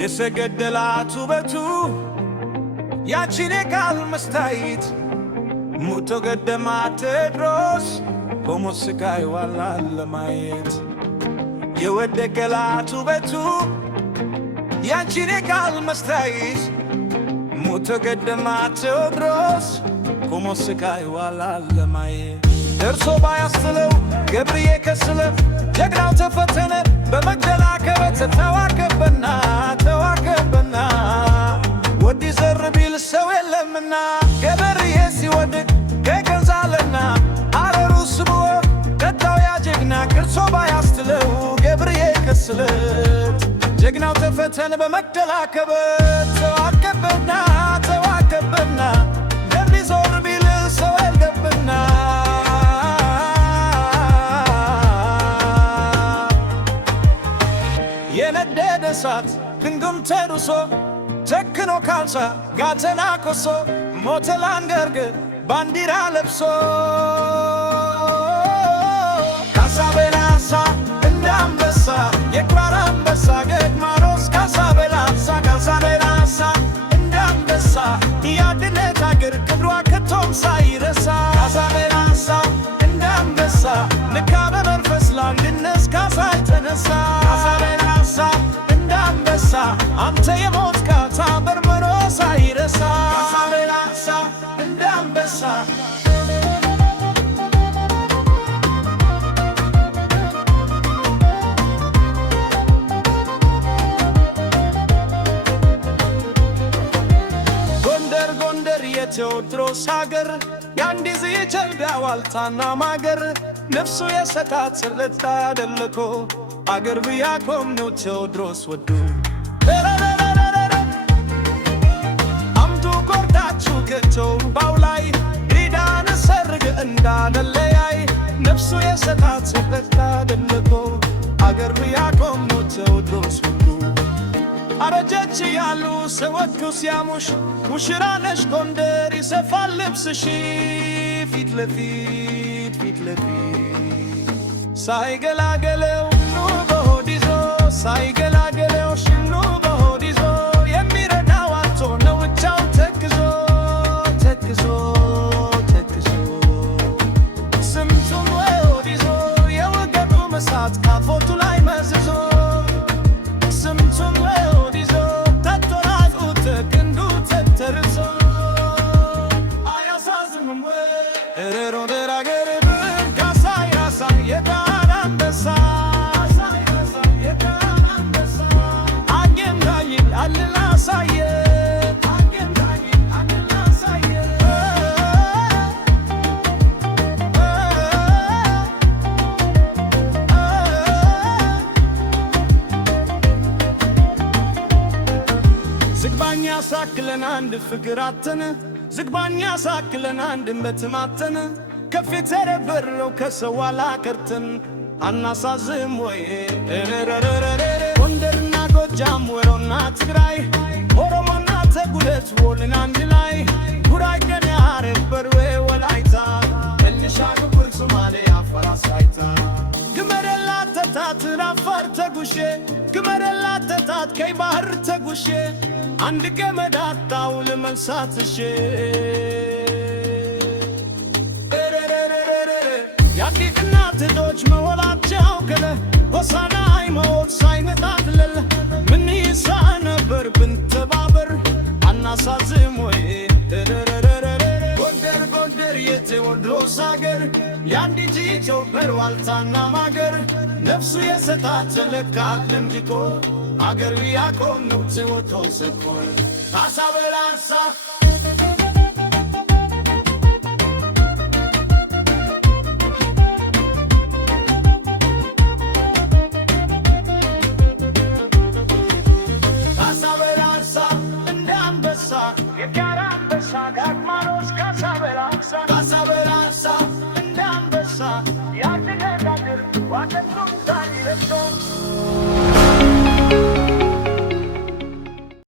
የሰገደላት ውበቱ ያቺን የቃል መስታይት ሙቶ ገደማ ቴዎድሮስ ቆሞ ስቃይዋን ለማየት የወደቀላት ውበቱ ያቺን የቃል መስታይት ሙቶ ገደማ ቴዎድሮስ ቆሞ ስቃይዋን ለማየት ደርሶ ባያስለው ገብርዬ ከስለ ጀግናው ተፈተነ በመግደላ ከበት ተዋከበና ወዲ ዘር ቢል ሰው የለምና ገብርዬ ሲወድቅ ከገንዛለና አረሩ ስቦ ቀጣው ያ ጀግና ቅርሶ ባያስለው ገብርዬ ከስለት ጀግናው ተፈተነ በመግደላ ከበት ተዋከበና ገብሪ ዞር ቢል ሰው የለምና የነደደ እሳት ክንዱም ተርሶ ተክኖ ካልሳ ጋተና ኮሶ ሞተ ላንገርግ ባንዲራ ለብሶ ካሳ በላሳ እንደ አንበሳ የክራር አንበሳ ገድማሮስ ካሳ በላሳ እንደ አንበሳ ያድነት አገር ክብሯ ከቶም ሳይረሳ ካሳ በላሳ እንደ አንበሳ ንካ በመንፈስ ለአንድነት ካሳ የተነሳ ካሳ በላሳ እንደ አንበሳ አንተ የሞት ካታ በርመሮ ሳይረሳ ካሳ በላሳ እንደ አንበሳ ጎንደር የቴዎድሮስ አገር የአንድ የጀግና ዋልታና ማገር ነፍሱ የሰጣት ስለት አደለኮ አገር ብያቆም ነው ቴዎድሮስ ወዱ አምዱ ቆርጣችሁ ገተው ባውላይ ሪዳን ሰርግ እንዳደለያይ ነፍሱ የሰጣት ስለት አደለኮ አገር ብያቆም ነው ቴዎድሮስ ወዱ አረጀች ያሉ ሰዎቹ ሲያሙሽ ሙሽራ ነሽ ጎንደር ይሰፋል ልብስሽ ፊት ለፊት ሳይገላገለው ኑ በሆድ ይዞ ሳይገላገለው ሽኑ በሆድ ይዞ የሚረዳው አጥቶ ነው ብቻው ተክዞ ስምቱን በሆድ ይዞ የወገቡ መሳት ካፎቱ ላይ መዝዞ ስምቱን በሆድ ይዞ ተቶራጡት ክንዱ ተተርዞ አያሳዝንም ወይ እረሮ ደራገር ብርካሳ ይራሳ የዳር አንበሳ አገምዳይ አልላሳየ ዝግባኛ ሳክለን አንድ ፍቅር አተነ ዝግባኛ ሳክለን አንድ መትማተነ ከፊት ተረበረው ከሰው አላከርተን አናሳዝም ወይ ጎንደርና ጎጃም ወሎና ትግራይ ኦሮሞና ተጉለት ወልን አንድ ላይ ጉራጌን ያረበር ወይ ወላይታ እንሻግር ሶማሌ አፋር ሳይታ ግመረላ ተታት አፋር ተጉሼ ግመረላ ተታት ከይ ባህር ተጉሼ አንድ ገመድ አጣው ለመልሳትሽ ያቂቅና ትዶች መወላቸው ገለ ሆሳና አይሞት ሳይመጣት ለለ ምን ይሳ ነበር ብንተባበር አናሳዝም ወይ ጎንደር የቴዎድሮስ አገር የአንድ ኢትዮጵያ ዋልታና ማገር ነፍሱ የሰጣት ለካት ለምጅቆ አገር ያቆም ነው ቴዎድሮስ እኮ ካሳ በላሳ የጋራ አንበሳ